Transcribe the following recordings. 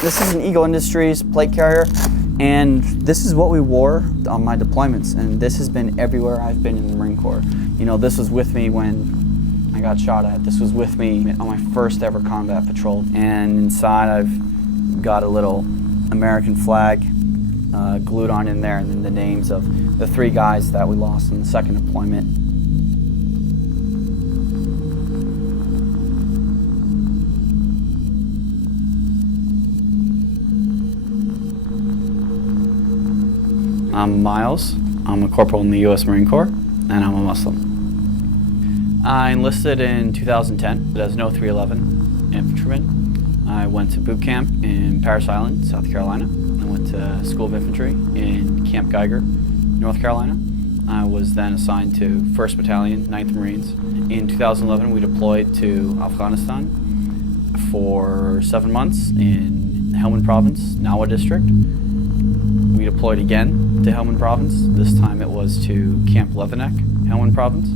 This is an Eagle Industries plate carrier, and this is what we wore on my deployments, and this has been everywhere I've been in the Marine Corps. You know, this was with me when I got shot at. This was with me on my first ever combat patrol. And inside I've got a little American flag glued on in there, and then the names of the 3 guys that we lost in the second deployment. I'm Miles. I'm a corporal in the U.S. Marine Corps, and I'm a Muslim. I enlisted in 2010 as an 0311 infantryman. I went to boot camp in Parris Island, South Carolina. I went to School of Infantry in Camp Geiger, North Carolina. I was then assigned to 1st Battalion, 9th Marines. In 2011, we deployed to Afghanistan for 7 months in Helmand Province, Nawa District. We deployed again to Helmand Province. This time it was to Camp Leatherneck, Helmand Province.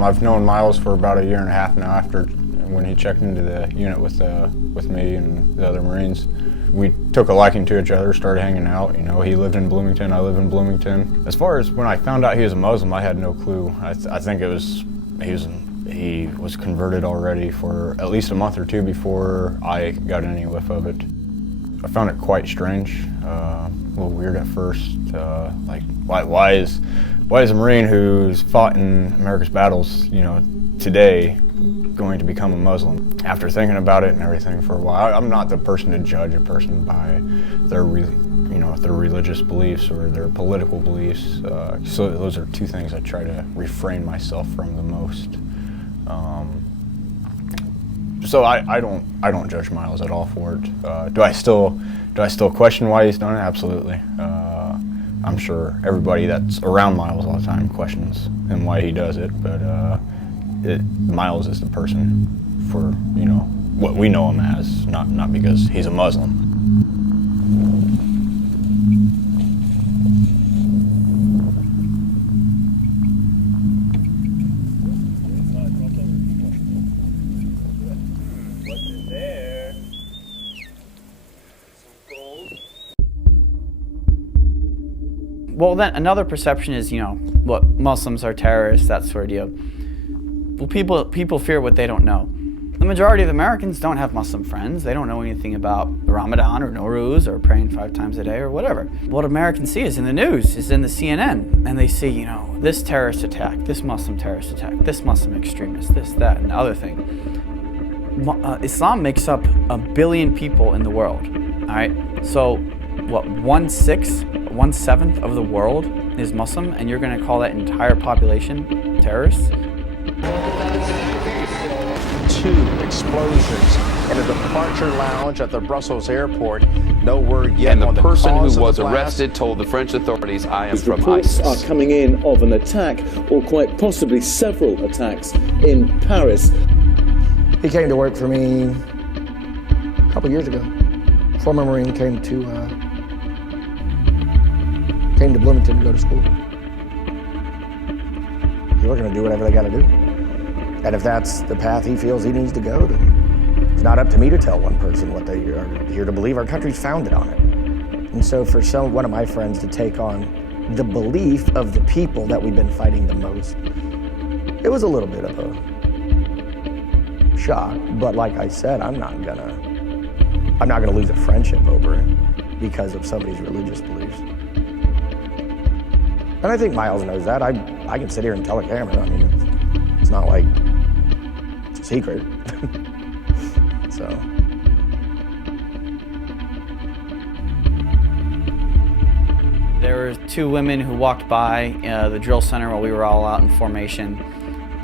I've known Miles for about 1.5 years now after when he checked into the unit with me and the other Marines. We took a liking to each other, started hanging out. You know, he lived in Bloomington, I live in Bloomington. As far as when I found out he was a Muslim, I had no clue. I think it was he was converted already for at least a month or 2 before I got any whiff of it. I found it quite strange, a little weird at first. Like, why is a Marine who's fought in America's battles, you know, today, going to become a Muslim? After thinking about it and everything for a while, I'm not the person to judge a person by their their religious beliefs or their political beliefs. So those are 2 things I try to refrain myself from the most. So I don't judge Miles at all for it. Do I still question why he's done it? Absolutely. I'm sure everybody that's around Miles all the time questions him why he does it, but Miles is the person for, you know, what we know him as, not because he's a Muslim. Well, then another perception is, you know, what Muslims are terrorists, that sort of deal. Well, people fear what they don't know. The majority of Americans don't have Muslim friends. They don't know anything about Ramadan or Nowruz or praying 5 times a day or whatever. What Americans see is in the news, is in the CNN, and they see, you know, this terrorist attack, this Muslim terrorist attack, this Muslim extremist, this, that, and the other thing. Islam makes up 1 billion people in the world, all right? So, what, 1/7 of the world is Muslim, and you're going to call that entire population terrorists? 2 explosions in a departure lounge at the Brussels airport. No word yet on the cause of the blast. And the person who was arrested told the French authorities, "I am from ISIS." Reports are coming in of an attack, or quite possibly several attacks, in Paris. He came to work for me a couple years ago. Former Marine came to Bloomington to go to school. We're going to do whatever they got to do. And if that's the path he feels he needs to go, then it's not up to me to tell one person what they are here to believe. Our country's founded on it. And so for one of my friends to take on the belief of the people that we've been fighting the most, it was a little bit of a shock. But like I said, I'm not gonna lose a friendship over it because of somebody's religious beliefs. And I think Miles knows that. I can sit here and tell a camera. I mean, it's not like it's a secret. So. There were 2 women who walked by the drill center while we were all out in formation,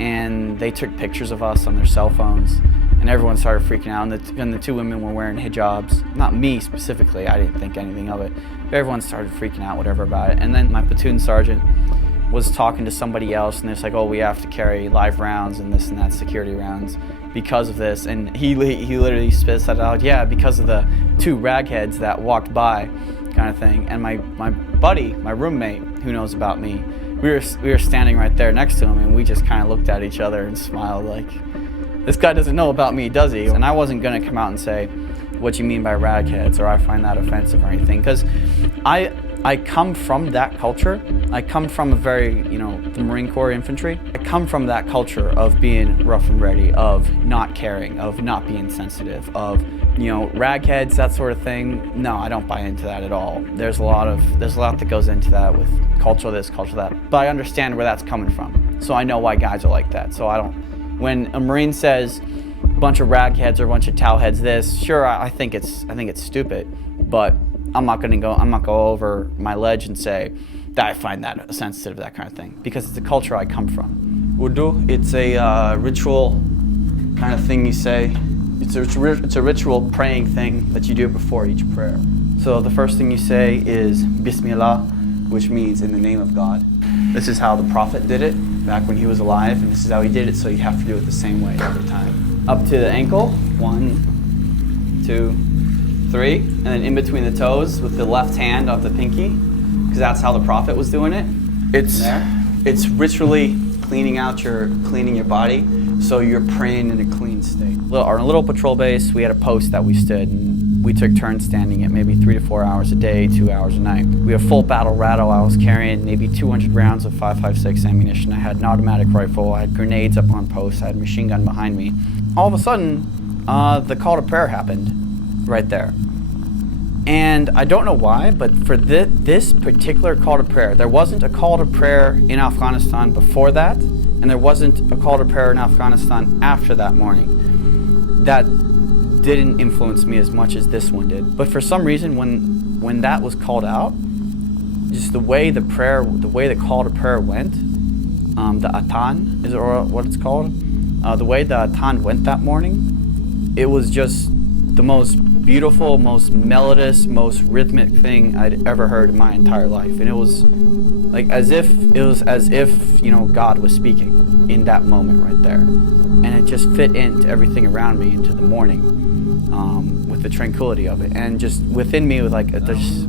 and they took pictures of us on their cell phones, and everyone started freaking out, and the 2 women were wearing hijabs. Not me specifically, I didn't think anything of it, but everyone started freaking out, whatever about it. And then my platoon sergeant was talking to somebody else, and it's like, oh, we have to carry live rounds and this and that, security rounds, because of this. And he literally spits that out, yeah, because of the 2 ragheads that walked by, kind of thing. And my buddy, my roommate, who knows about me, we were standing right there next to him, and we just kind of looked at each other and smiled like, this guy doesn't know about me, does he? And I wasn't gonna come out and say, what you mean by ragheads, or I find that offensive or anything, because I come from that culture. I come from a very, the Marine Corps infantry. I come from that culture of being rough and ready, of not caring, of not being sensitive, of, ragheads, that sort of thing. No, I don't buy into that at all. There's a lot that goes into that with culture this, culture that. But I understand where that's coming from. So I know why guys are like that. So when a Marine says a bunch of ragheads or a bunch of towelheads this, sure, I think it's stupid, but I'm not gonna go over my ledge and say that I find that sensitive, that kind of thing, because it's a culture I come from. Urdu, it's a ritual kind of thing you say. It's a ritual praying thing that you do before each prayer. So the first thing you say is Bismillah, which means in the name of God. This is how the Prophet did it back when he was alive, and this is how he did it, so you have to do it the same way every time. Up to the ankle, 1, 2, 3, and then in between the toes with the left hand of the pinky, because that's how the Prophet was doing it. It's ritually cleaning your body, so you're praying in a clean state. On a little patrol base, we had a post that we stood, and we took turns standing it maybe 3 to 4 hours a day, 2 hours a night. We had a full battle rattle. I was carrying maybe 200 rounds of 5.56 ammunition. I had an automatic rifle. I had grenades up on posts. I had a machine gun behind me. All of a sudden, the call to prayer happened right there. And I don't know why, but for this particular call to prayer, there wasn't a call to prayer in Afghanistan before that, and there wasn't a call to prayer in Afghanistan after that morning. That didn't influence me as much as this one did. But for some reason, when that was called out, just the way the call to prayer went, the atan is what it's called, the way the atan went that morning, it was just the most beautiful, most melodious, most rhythmic thing I'd ever heard in my entire life. And it was as if God was speaking in that moment right there. And it just fit into everything around me, into the morning, with the tranquility of it. And just within me, there's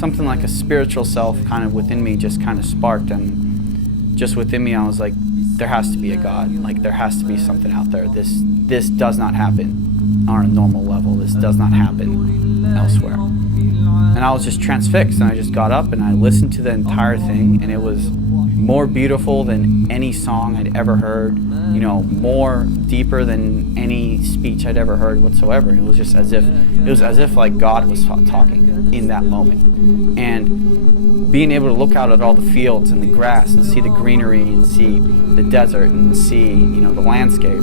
something like a spiritual self kind of within me just kind of sparked. And just within me, I was like, there has to be a God. There has to be something out there. This does not happen on a normal level. This does not happen elsewhere. And I was just transfixed, and I just got up and I listened to the entire thing, and it was more beautiful than any song I'd ever heard, more deeper than any speech I'd ever heard whatsoever. And it was just as if like God was talking in that moment. And being able to look out at all the fields and the grass and see the greenery and see the desert and see, the landscape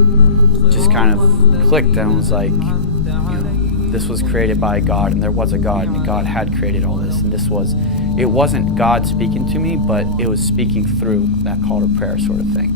just kind of clicked, and was like, this was created by God, and there was a God, and God had created all this, and it wasn't God speaking to me, but it was speaking through that call to prayer sort of thing.